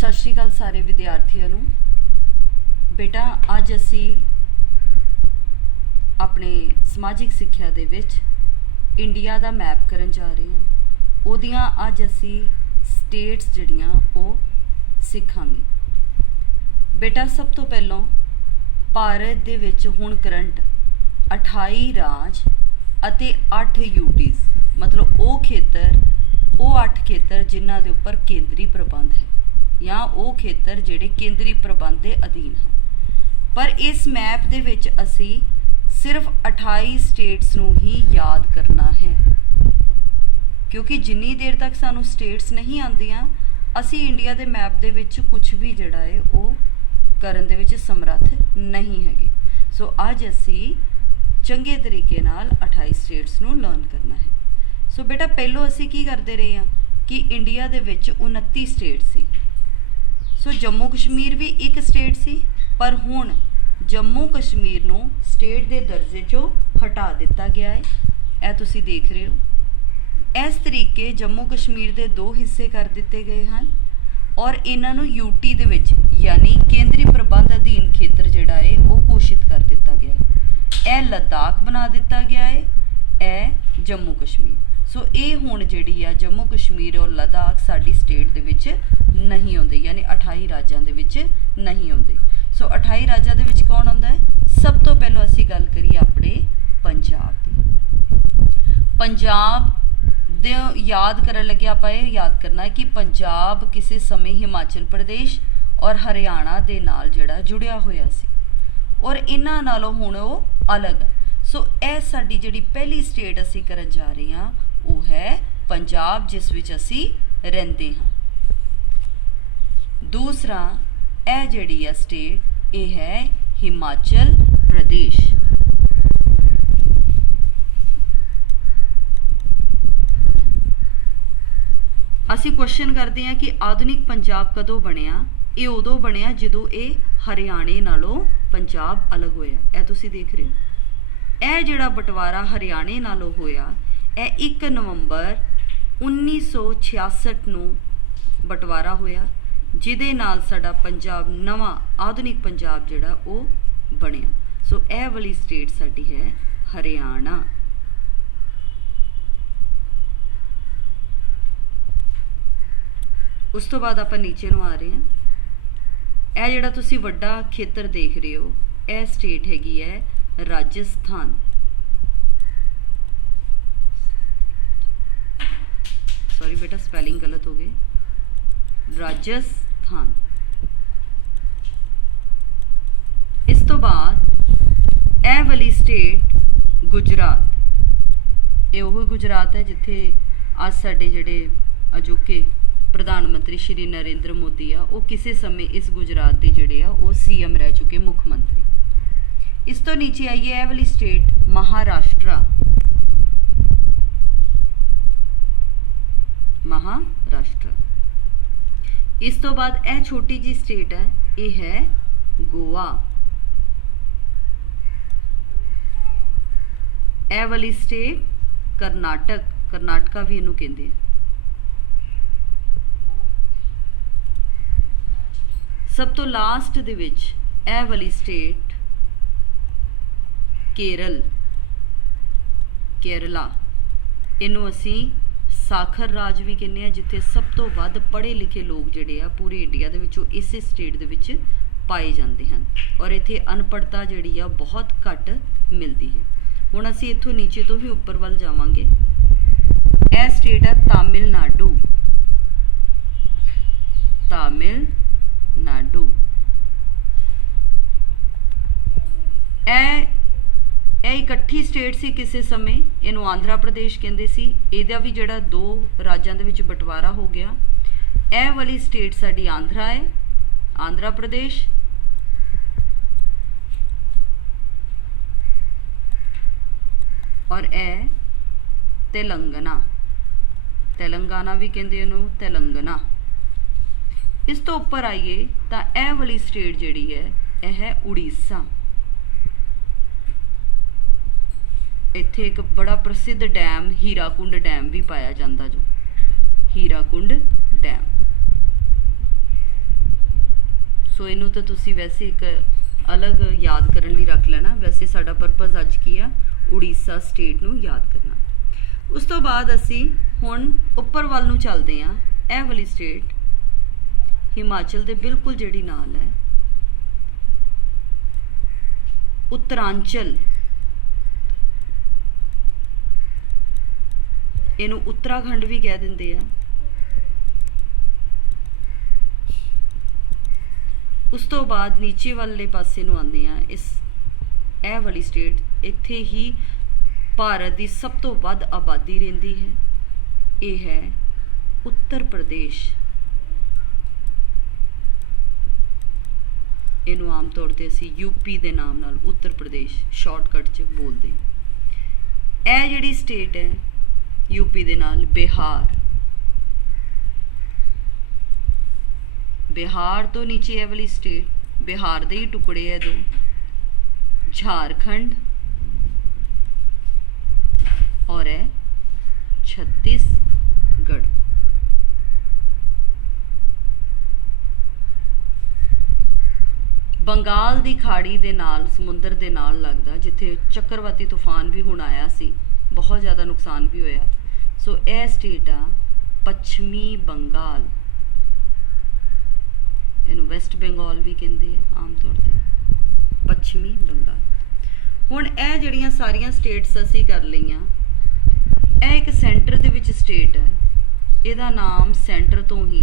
सत श्री अकाल सारे विद्यार्थियों नूं। बेटा अज असी अपने समाजिक सिक्ख्या दे विच इंडिया दा मैप करन जा रहे हैं। ओदियां अज असी स्टेट्स जिहड़ियां वो सिखांगे। बेटा सब तो पहलों भारत दे विच हुण करंट 28 राज अते 8 यूटीज़, मतलब वो खेतर, वो 8 खेतर जिन्हां दे उपर केंद्री प्रबंध है या वो खेतर जिहड़े केंद्री प्रबंध के अधीन हैं। पर इस मैप दे विच असी सिर्फ 28 स्टेट्स नूं ही याद करना है, क्योंकि जिन्नी देर तक सानू स्टेट्स नहीं आंदियां असी इंडिया के मैप दे विच कुछ भी जिहड़ा है वो करन दे विच समर्थ नहीं हैगे। सो अज असी चंगे तरीके नाल 28 स्टेट्स नूं लर्न करना है। सो बेटा पहलों असी की करते रहे हैं कि इंडिया दे विच 29 स्टेट सी। सो जम्मू कश्मीर भी एक स्टेट सी, पर हुण जम्मू कश्मीर नूं स्टेट के दर्जे चों हटा दिता गया है। यह तुसीं देख रहे हो। इस तरीके जम्मू कश्मीर के 2 हिस्से कर दिते गए हैं और इन्हां नूं यूटी दे विच यानी केंद्री प्रबंध अधीन खेतर जिहड़ा है वो घोषित कर दिता गया है। यह लद्दाख बना दिता गया है, यह जम्मू कश्मीर। सो ये हुण जिहड़ी आ जम्मू कश्मीर और लद्दाख साडी स्टेट दे विच नहीं आउंदे, यानी 28 राज्यां दे विच नहीं आउंदे। सो 28 राज्यां दे विच कौन आउंदा है? सब तो पहलों असीं गल करिए अपने पंजाब दी। पंजाब दे याद करन लगे आपां इह याद करना है कि पंजाब किसी समय हिमाचल प्रदेश और हरियाणा दे नाल जिहड़ा जुड़िया होया सी और इन्हां नालों हुण ओह अलग है। सो यह साडी जिहड़ी पहली स्टेट असीं करन जा रहे हां वो है पंजाब, जिस विच असीं रहिंदे हां। दूसरा यह जिहड़ी आ स्टेट ये है हिमाचल प्रदेश। असीं क्वेश्चन करते हैं कि आधुनिक पंजाब कदों बनिया? ये उदों बनिया जदों ये हरियाणे नालों पंजाब अलग होया। यह तुसीं देख रहे हो। यह जिहड़ा बंटवारा हरियाणे नालों होया यह 1 नवंबर 1966 नूं बंटवारा होया, जिहदे नाल साडा पंजाब नवां आधुनिक पंजाब जिहड़ा वो बनिया। सो यह वाली स्टेट साडी है हरियाणा। उस तो बाद आपां नीचे नूं आ रहे हैं। यह जिहड़ा तुसीं वड्डा खेतर देख रहे हो यह स्टेट हैगी है राजस्थान। सॉरी बेटा स्पेलिंग गलत हो गई, राजस्थान। इस तो बाद यह वाली स्टेट गुजरात। ये वही गुजरात है जिथे आज साडे जिहड़े अजोके प्रधानमंत्री श्री नरेंद्र मोदी आ वो किसी समय इस गुजरात के जिहड़े आ वो CM रह चुके, मुख मंत्री। इस तो नीचे आइए यह वाली स्टेट महाराष्ट्र। महाराष्ट्र। इस तो बाद यह छोटी जी स्टेट है ये है गोवा। यह वाली स्टेट कर्नाटक, कर्नाटका भी इनू कहते हैं। सब तो लास्ट दे विच यह वाली स्टेट केरल, केरला। इनू असी साखर राज भी कहने हैं, जिथे सब तो वध पढ़े लिखे लोग जिहड़े आ पूरे इंडिया दे विचों इस स्टेट दे विच पाए जाते हैं और इत्थे अनपढ़ता जिहड़ी आ बहुत घट मिलती है। हुण असी इत्थों नीचे तो भी उपर वल जावांगे। यह स्टेट है तमिलनाडु। तमिलनाडु यह इकट्ठी स्टेट सी किसी समय, इनू आंध्रा प्रदेश कहते सी। इहदा भी जिहड़ा 2 राज्यां दे विच बंटवारा हो गया। यह वाली स्टेट साडी आंध्रा है, आंध्रा प्रदेश। और यह तेलंगाना, तेलंगाना भी कहते इनू तेलंगाना। इस तो उपर आइए तो यह वाली स्टेट जिहड़ी है यह है उड़ीसा। इत्थे एक बड़ा प्रसिद्ध डैम हीराकुंड डैम भी पाया जाता, जो हीराकुंड डैम। ਸੋ ਇਹਨੂੰ ਤਾਂ ਤੁਸੀਂ ਵੈਸੇ ਇੱਕ ਅਲੱਗ ਯਾਦ ਕਰਨ ਲਈ ਰੱਖ ਲੈਣਾ। ਵੈਸੇ ਸਾਡਾ ਪਰਪਸ ਅੱਜ ਕੀ ਆ, ਉੜੀਸਾ ਸਟੇਟ ਨੂੰ ਯਾਦ ਕਰਨਾ। ਉਸ ਤੋਂ ਬਾਅਦ ਅਸੀਂ ਹੁਣ ਉੱਪਰ ਵੱਲ ਨੂੰ ਚੱਲਦੇ ਹਾਂ। ਇਹ ਵਾਲੀ ਸਟੇਟ ਹਿਮਾਚਲ ਦੇ ਬਿਲਕੁਲ ਜਿਹੜੀ ਨਾਲ ਹੈ, ਉੱਤਰਾਂਚਲ। ਇਹਨੂੰ ਉੱਤਰਾਖੰਡ ਵੀ ਕਹਿ ਦਿੰਦੇ ਆ। ਉਸ ਤੋਂ ਬਾਅਦ ਨੀਚੇ ਵਾਲੇ ਪਾਸੇ ਨੂੰ ਆਉਂਦੇ ਆ। ਇਹ ਵਾਲੀ ਸਟੇਟ, ਇੱਥੇ ਹੀ ਭਾਰਤ ਦੀ ਸਭ ਤੋਂ ਵੱਧ ਆਬਾਦੀ ਰਹਿੰਦੀ ਹੈ। ਇਹ ਹੈ ਉੱਤਰ ਪ੍ਰਦੇਸ਼। ਇਹਨੂੰ ਆਮ ਤੌਰ ਤੇ ਅਸੀਂ ਯੂਪੀ ਦੇ ਨਾਮ ਨਾਲ ਉੱਤਰ ਪ੍ਰਦੇਸ਼ ਸ਼ਾਰਟਕਟ 'ਚ ਬੋਲਦੇ ਹਾਂ। ਇਹ ਜਿਹੜੀ ਸਟੇਟ ਹੈ ਯੂਪੀ ਦੇ ਨਾਲ, ਬਿਹਾਰ ਤੋਂ ਨੀਚੇ ਇਹ ਵਾਲੀ ਸਟੇਟ, ਬਿਹਾਰ ਦੇ ਹੀ ਟੁਕੜੇ ਹੈ ਦੋ, झारखंड और है छत्तीसगढ़। ਬੰਗਾਲ ਦੀ ਖਾੜੀ ਦੇ ਨਾਲ, ਸਮੁੰਦਰ ਦੇ ਨਾਲ ਲੱਗਦਾ, ਜਿੱਥੇ ਚੱਕਰਵਾਤੀ ਤੂਫਾਨ ਵੀ ਹੁਣ ਆਇਆ ਸੀ, ਬਹੁਤ ਜ਼ਿਆਦਾ ਨੁਕਸਾਨ ਵੀ ਹੋਇਆ। ਸੋ ਇਹ ਸਟੇਟ ਆ ਪੱਛਮੀ ਬੰਗਾਲ। ਇਹਨੂੰ ਵੈਸਟ ਬੰਗਾਲ ਵੀ ਕਹਿੰਦੇ ਆ ਆਮ ਤੌਰ ਤੇ, ਪੱਛਮੀ ਬੰਗਾਲ। ਹੁਣ ਇਹ ਜਿਹੜੀਆਂ ਸਾਰੀਆਂ ਸਟੇਟਸ ਅਸੀਂ ਕਰ ਲਈਆਂ, ਇਹ ਇੱਕ ਸੈਂਟਰ ਦੇ ਵਿੱਚ ਸਟੇਟ ਹੈ। ਇਹਦਾ ਨਾਮ ਸੈਂਟਰ ਤੋਂ ਹੀ,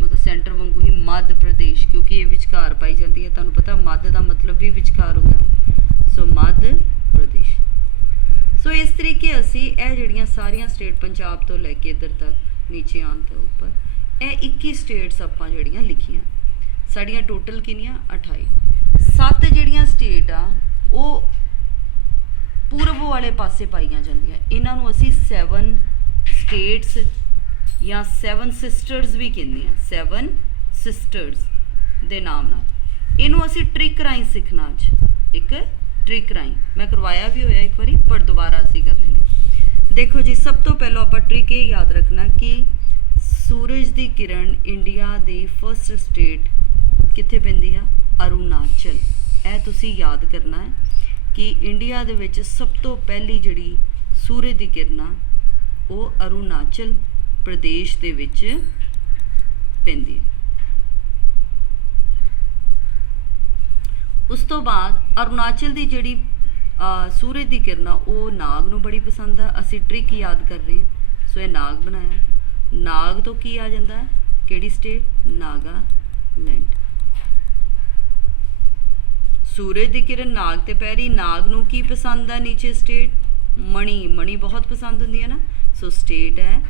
ਮਤਲਬ ਸੈਂਟਰ ਵਾਂਗੂ ਹੀ ਮੱਧ ਪ੍ਰਦੇਸ਼, ਕਿਉਂਕਿ ਇਹ ਵਿਚਕਾਰ ਪਾਈ ਜਾਂਦੀ ਹੈ। ਤੁਹਾਨੂੰ ਪਤਾ ਮੱਧ ਦਾ ਮਤਲਬ ਵੀ ਵਿਚਕਾਰ ਹੁੰਦਾ ਹੈ। ਸੋ ਮੱਧ ਪ੍ਰਦੇਸ਼। ਸੋ ਇਸ ਤਰੀਕੇ ਅਸੀਂ ਇਹ ਜਿਹੜੀਆਂ ਸਾਰੀਆਂ ਸਟੇਟ, ਪੰਜਾਬ ਤੋਂ ਲੈ ਕੇ ਇੱਧਰ ਤੱਕ ਨੀਚੇ ਆਉਣ ਤੋਂ ਉੱਪਰ, ਇਹ 21 ਸਟੇਟਸ ਆਪਾਂ ਜਿਹੜੀਆਂ ਲਿਖੀਆਂ। ਸਾਡੀਆਂ ਟੋਟਲ ਕਿੰਨੀਆਂ? 28। 7 ਜਿਹੜੀਆਂ ਸਟੇਟ ਆ ਉਹ ਪੂਰਬ ਵਾਲੇ ਪਾਸੇ ਪਾਈਆਂ ਜਾਂਦੀਆਂ। ਇਹਨਾਂ ਨੂੰ ਅਸੀਂ 7 ਸਟੇਟਸ ਜਾਂ 7 ਸਿਸਟਰਸ ਵੀ ਕਹਿੰਦੇ ਆ, 7 ਸਿਸਟਰਸ ਦੇ ਨਾਮ ਨਾਲ। ਇਹਨੂੰ ਅਸੀਂ ਟ੍ਰਿਕ ਰਾਹੀਂ ਸਿੱਖਣਾ। ਅੱਜ ਇੱਕ ਟ੍ਰਿਕ ਰਾਹੀਂ ਮੈਂ ਕਰਵਾਇਆ ਵੀ ਹੋਇਆ ਇੱਕ ਵਾਰੀ, ਪਰ ਦੁਬਾਰਾ ਅਸੀਂ ਕਰ ਲੈਂਦੇ। ਦੇਖੋ ਜੀ, ਸਭ ਤੋਂ ਪਹਿਲਾਂ ਆਪਾਂ ਟ੍ਰਿਕ ਇਹ ਯਾਦ ਰੱਖਣਾ ਕਿ ਸੂਰਜ ਦੀ ਕਿਰਨ ਇੰਡੀਆ ਦੀ ਫਸਟ ਸਟੇਟ ਕਿੱਥੇ ਪੈਂਦੀ ਆ? ਅਰੁਣਾਚਲ। ਇਹ ਤੁਸੀਂ ਯਾਦ ਕਰਨਾ ਹੈ ਕਿ ਇੰਡੀਆ ਦੇ ਵਿੱਚ ਸਭ ਤੋਂ ਪਹਿਲੀ ਜਿਹੜੀ ਸੂਰਜ ਦੀ ਕਿਰਨ ਆ ਉਹ ਅਰੁਣਾਚਲ ਪ੍ਰਦੇਸ਼ ਦੇ ਵਿੱਚ ਪੈਂਦੀ ਹੈ। ਉਸ ਤੋਂ ਬਾਅਦ ਅਰੁਣਾਚਲ ਦੀ ਜਿਹੜੀ ਸੂਰਜ ਦੀ ਕਿਰਨ ਆ ਉਹ ਨਾਗ ਨੂੰ ਬੜੀ ਪਸੰਦ ਆ। ਅਸੀਂ ਟ੍ਰਿਕ ਯਾਦ ਕਰ ਰਹੇ ਹਾਂ। ਸੋ ਇਹ ਨਾਗ ਬਣਾਇਆ। ਨਾਗ ਤੋਂ ਕੀ ਆ ਜਾਂਦਾ? ਕਿਹੜੀ ਸਟੇਟ? ਨਾਗਾਲੈਂਡ। ਸੂਰਜ ਦੀ ਕਿਰਨ ਨਾਗ ਤੇ ਪੈ ਰਹੀ, ਨਾਗ ਨੂੰ ਕੀ ਪਸੰਦ ਆ? ਨੀਚੇ ਸਟੇਟ ਮਣੀ। ਮਣੀ ਬਹੁਤ ਪਸੰਦ ਹੁੰਦੀ ਹੈ ਨਾ। ਸੋ ਸਟੇਟ ਹੈ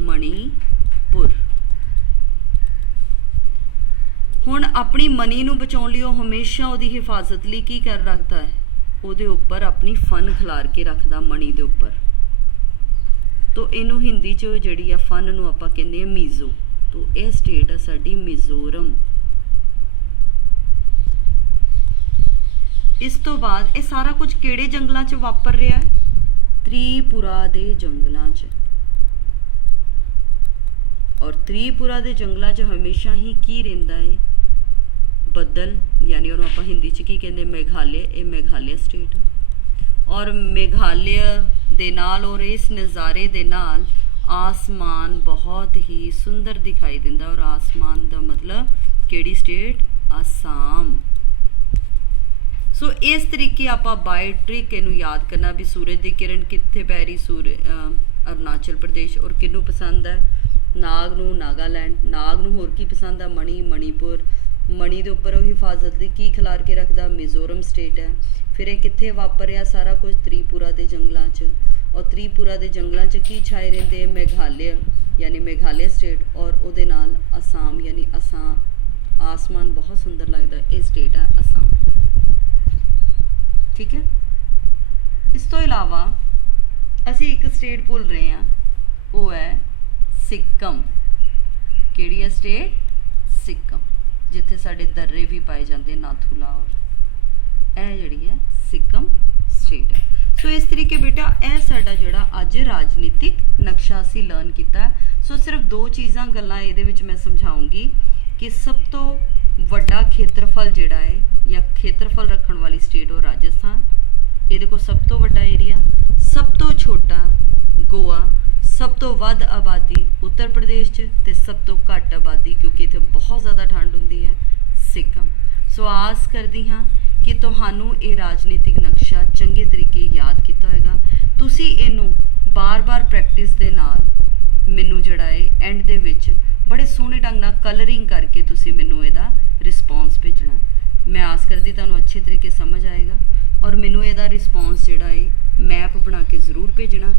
ਮਣੀਪੁਰ। ਹੁਣ ਆਪਣੀ ਮਨੀ ਨੂੰ ਬਚਾਉਣ ਲਈ ਉਹ ਹਮੇਸ਼ਾ ਉਹਦੀ ਹਿਫਾਜ਼ਤ ਲਈ ਕੀ ਕਰ ਰੱਖਦਾ ਹੈ? ਉਹਦੇ ਉੱਪਰ ਆਪਣੀ ਫਨ ਖਿਲਾਰ ਕੇ ਰੱਖਦਾ, ਮਣੀ ਦੇ ਉੱਪਰ। ਤੋ ਇਹਨੂੰ ਹਿੰਦੀ 'ਚ ਜਿਹੜੀ ਆ ਫਨ ਨੂੰ ਆਪਾਂ ਕਹਿੰਦੇ ਆ ਮੀਜ਼ੋ। ਤੋ ਇਹ ਸਟੇਟ ਆ ਸਾਡੀ ਮਿਜ਼ੋਰਮ। ਇਸ ਤੋਂ ਬਾਅਦ ਇਹ ਸਾਰਾ ਕੁਝ ਕਿਹੜੇ ਜੰਗਲਾਂ 'ਚ ਵਾਪਰ ਰਿਹਾ ਹੈ? ਤ੍ਰਿਪੁਰਾ ਦੇ ਜੰਗਲਾਂ 'ਚ। ਔਰ ਤ੍ਰਿਪੁਰਾ ਦੇ ਜੰਗਲਾਂ 'ਚ ਹਮੇਸ਼ਾ ਹੀ ਕੀ ਰਹਿੰਦਾ ਹੈ? ਬੱਦਲ, ਯਾਨੀ ਉਹਨੂੰ ਆਪਾਂ ਹਿੰਦੀ 'ਚ ਕੀ ਕਹਿੰਦੇ? ਮੇਘਾਲਿਆ। ਇਹ ਮੇਘਾਲਿਆ ਸਟੇਟ। ਔਰ ਮੇਘਾਲਿਆ ਦੇ ਨਾਲ ਔਰ ਇਸ ਨਜ਼ਾਰੇ ਦੇ ਨਾਲ ਆਸਮਾਨ ਬਹੁਤ ਹੀ ਸੁੰਦਰ ਦਿਖਾਈ ਦਿੰਦਾ। ਔਰ ਆਸਮਾਨ ਦਾ ਮਤਲਬ ਕਿਹੜੀ ਸਟੇਟ? ਆਸਾਮ। ਸੋ ਇਸ ਤਰੀਕੇ ਆਪਾਂ ਬਾਈ ਟ੍ਰਿਕ ਇਹਨੂੰ ਯਾਦ ਕਰਨਾ ਵੀ ਸੂਰਜ ਦੀ ਕਿਰਨ ਕਿੱਥੇ ਪੈ ਰਹੀ? ਅਰੁਣਾਚਲ ਪ੍ਰਦੇਸ਼। ਔਰ ਕਿਹਨੂੰ ਪਸੰਦ ਹੈ? ਨਾਗ ਨੂੰ ਨਾਗਾਲੈਂਡ। ਨਾਗ ਨੂੰ ਹੋਰ ਕੀ ਪਸੰਦ ਆ? ਮਣੀ, ਮਣੀਪੁਰ। ਮਣੀ ਦੇ ਉੱਪਰ ਉਹ ਹਿਫਾਜ਼ਤ ਦੀ ਕੀ ਖਿਲਾਰ ਕੇ ਰੱਖਦਾ? ਮਿਜ਼ੋਰਮ ਸਟੇਟ ਹੈ। ਫਿਰ ਇਹ ਕਿੱਥੇ ਵਾਪਰਿਆ ਸਾਰਾ ਕੁਝ? ਤ੍ਰਿਪੁਰਾ ਦੇ ਜੰਗਲਾਂ 'ਚ। ਔਰ ਤ੍ਰਿਪੁਰਾ ਦੇ ਜੰਗਲਾਂ 'ਚ ਕੀ ਛਾਏ ਰਹਿੰਦੇ? ਮੇਘਾਲਿਆ, ਯਾਨੀ ਮੇਘਾਲਿਆ ਸਟੇਟ। ਔਰ ਉਹਦੇ ਨਾਲ ਅਸਾਮ, ਯਾਨੀ ਆਸਮਾਨ ਬਹੁਤ ਸੁੰਦਰ ਲੱਗਦਾ। ਇਹ ਸਟੇਟ ਹੈ ਅਸਾਮ। ਠੀਕ ਹੈ। ਇਸ ਤੋਂ ਇਲਾਵਾ ਅਸੀਂ ਇੱਕ ਸਟੇਟ ਭੁੱਲ ਰਹੇ ਹਾਂ, ਉਹ ਹੈ ਸਿੱਕਮ। ਕਿਹੜੀ ਹੈ ਸਟੇਟ? ਸਿੱਕਮ, ਜਿੱਥੇ ਸਾਡੇ ਦर्रे ਵੀ ਪਾਏ ਜਾਂਦੇ, ਨਾਥੂਲਾ। ਔਰ ਇਹ ਜਿਹੜੀ ਹੈ ਸਿੱਕਮ ਸਟੇਟ ਹੈ। ਸੋ ਇਸ ਤਰੀਕੇ ਬੇਟਾ ਇਹ ਸਾਡਾ ਜਿਹੜਾ ਅੱਜ ਰਾਜਨੀਤਿਕ ਨਕਸ਼ਾ ਅਸੀਂ ਲਰਨ ਕੀਤਾ। ਸੋ ਸਿਰਫ 2 ਚੀਜ਼ਾਂ ਗੱਲਾਂ ਇਹਦੇ ਵਿੱਚ ਮੈਂ ਸਮਝਾਉਂਗੀ ਕਿ ਸਭ ਤੋਂ ਵੱਡਾ ਖੇਤਰਫਲ ਜਿਹੜਾ ਹੈ ਜਾਂ ਖੇਤਰਫਲ ਰੱਖਣ ਵਾਲੀ ਸਟੇਟ ਉਹ ਰਾਜਸਥਾਨ, ਇਹਦੇ ਕੋਲ ਸਭ ਤੋਂ ਵੱਡਾ ਏਰੀਆ, ਸਭ ਤੋਂ ਛੋਟਾ ਗੋਆ, ਸਭ ਤੋਂ ਵੱਧ ਆਬਾਦੀ ਉੱਤਰ ਪ੍ਰਦੇਸ਼ 'ਚ ਤੇ ਸਭ ਤੋਂ ਘੱਟ ਆਬਾਦੀ, ਕਿਉਂਕਿ ਇੱਥੇ ਬਹੁਤ ਜ਼ਿਆਦਾ ਠੰਡ ਹੁੰਦੀ ਹੈ, ਸਿੱਕਮ। ਸੋ ਆਸ ਕਰਦੀ ਹਾਂ ਕਿ ਤੁਹਾਨੂੰ ਇਹ ਰਾਜਨੀਤਿਕ ਨਕਸ਼ਾ ਚੰਗੇ ਤਰੀਕੇ ਯਾਦ ਕੀਤਾ ਹੋਏਗਾ। ਤੁਸੀਂ ਇਹਨੂੰ ਬਾਰ-ਬਾਰ ਪ੍ਰੈਕਟਿਸ ਦੇ ਨਾਲ ਮੈਨੂੰ ਜਿਹੜਾ ਹੈ ਐਂਡ ਦੇ ਵਿੱਚ ਬੜੇ ਸੋਹਣੇ ਢੰਗ ਨਾਲ ਕਲਰਿੰਗ ਕਰਕੇ ਤੁਸੀਂ ਮੈਨੂੰ ਇਹਦਾ ਰਿਸਪੌਂਸ ਭੇਜਣਾ। ਮੈਂ ਆਸ ਕਰਦੀ ਤੁਹਾਨੂੰ ਅੱਛੇ ਤਰੀਕੇ ਸਮਝ ਆਏਗਾ ਔਰ ਮੈਨੂੰ ਇਹਦਾ ਰਿਸਪੌਂਸ ਜਿਹੜਾ ਹੈ ਮੈਪ ਬਣਾ ਕੇ ਜ਼ਰੂਰ ਭੇਜਣਾ।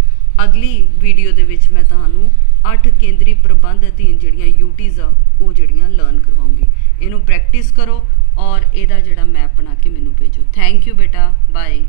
ਅਗਲੀ ਵੀਡੀਓ ਦੇ ਵਿੱਚ ਮੈਂ ਤੁਹਾਨੂੰ 8 ਕੇਂਦਰੀ ਪ੍ਰਬੰਧ ਅਧੀਨ ਜਿਹੜੀਆਂ ਯੂਟੀਜ਼ ਆ ਉਹ ਜਿਹੜੀਆਂ ਲਰਨ ਕਰਵਾਉਂਗੀ। ਇਹਨੂੰ ਪ੍ਰੈਕਟਿਸ ਕਰੋ ਔਰ ਇਹਦਾ ਜਿਹੜਾ ਮੈਪ ਬਣਾ ਕੇ ਮੈਨੂੰ ਭੇਜੋ। ਥੈਂਕ ਯੂ ਬੇਟਾ, ਬਾਏ।